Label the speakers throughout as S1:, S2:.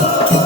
S1: Oh!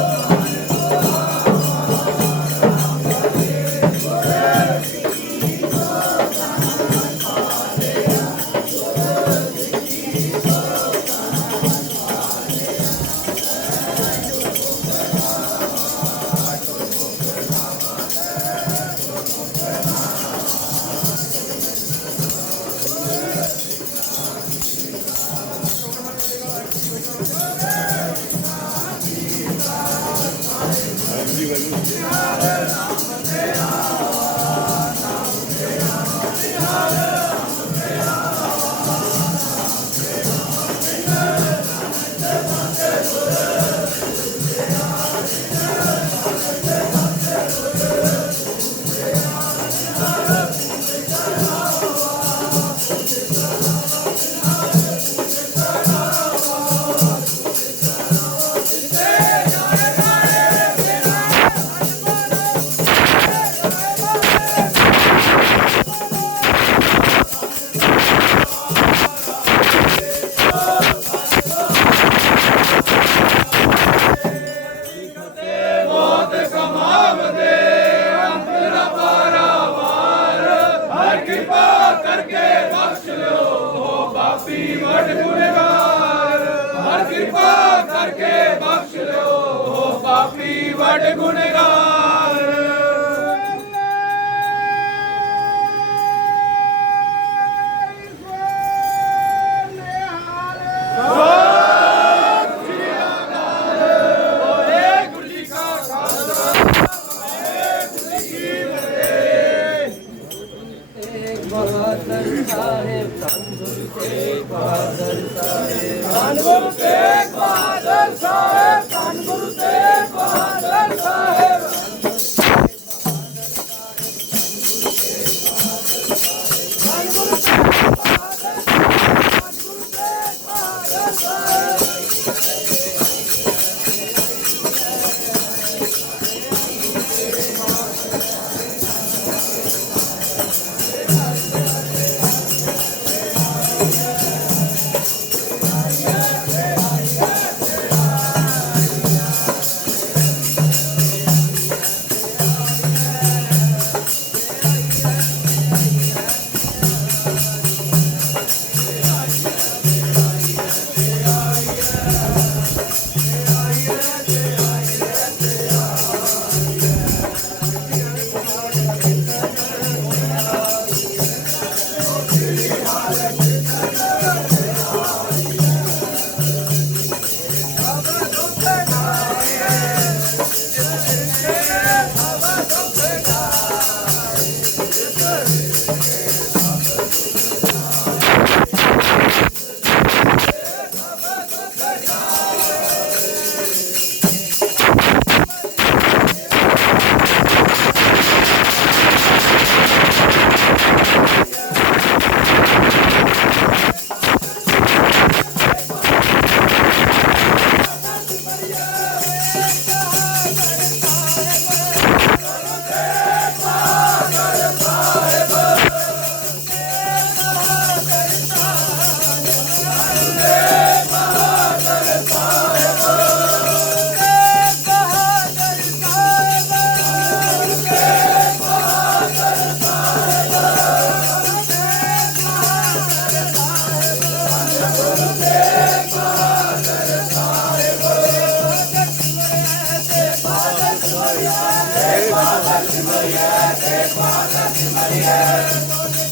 S1: Hey, Father, Maria, Hey, my Maria.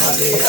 S1: María,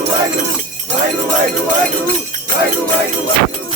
S1: waggle, waggle, I waggle, waggle, waggle, waggle, waggle.